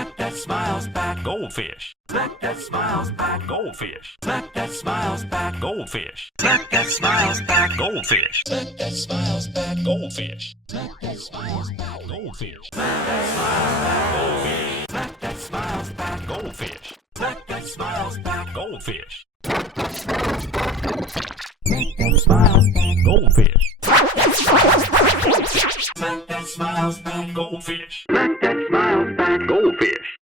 Smack that smiles back. Goldfish. Smack that smiles back. Goldfish. Smack that smiles back. Goldfish. Smack that smiles back. Goldfish. Smack that smiles back. Goldfish. Smack that smiles back. Goldfish. Smack that smiles back. Goldfish. Smack that smiles back. Goldfish. Smack that smiles back. Goldfish.